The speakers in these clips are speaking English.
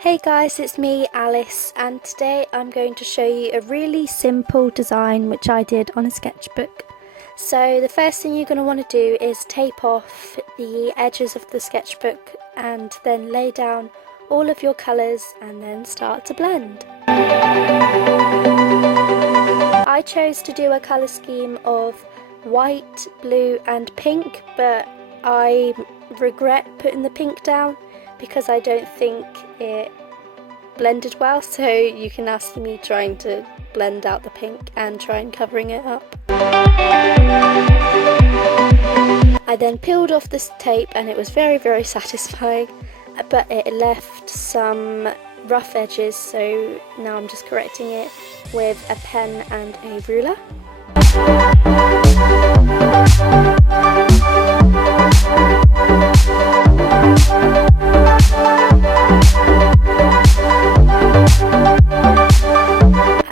Hey guys, it's me Alice, and today I'm going to show you a really simple design which I did on a sketchbook. So the first thing you're going to want to do is tape off the edges of the sketchbook and then lay down all of your colours and then start to blend. I chose to do a colour scheme of white, blue and pink, but I regret putting the pink down because I don't think it blended well, so you can now see me trying to blend out the pink and try and covering it up. I then peeled off this tape and it was very satisfying, but it left some rough edges, so now I'm just correcting it with a pen and a ruler.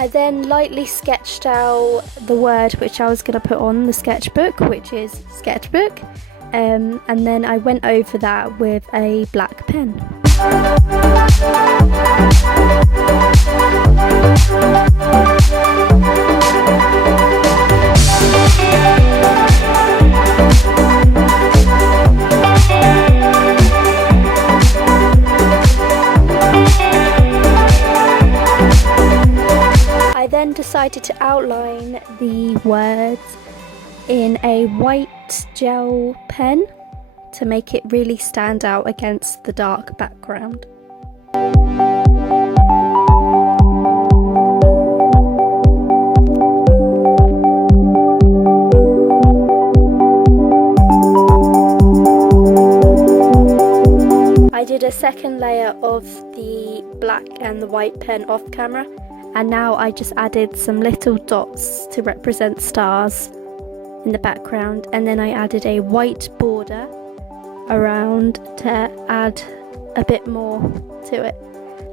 I then lightly sketched out the word which I was going to put on the sketchbook, which is sketchbook, and then I went over that with a black pen. I then decided to outline the words in a white gel pen to make it really stand out against the dark background. I did a second layer of the black and the white pen off camera, and now I just added some little dots to represent stars in the background, and then I added a white border around to add a bit more to it.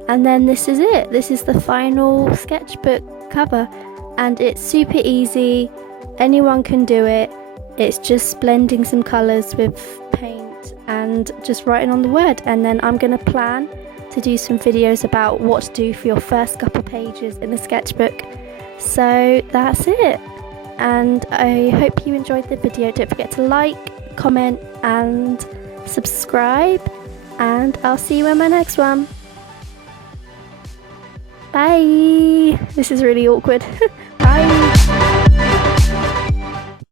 And then this is it. This is the final sketchbook cover, and it's super easy. Anyone can do it. It's just blending some colours with paint and just writing on the word, and then I'm going to plan to do some videos about what to do for your first couple pages in the sketchbook. So that's it, and I hope you enjoyed the video. Don't forget to like, comment and subscribe, and I'll see you in my next one. Bye. This is really awkward.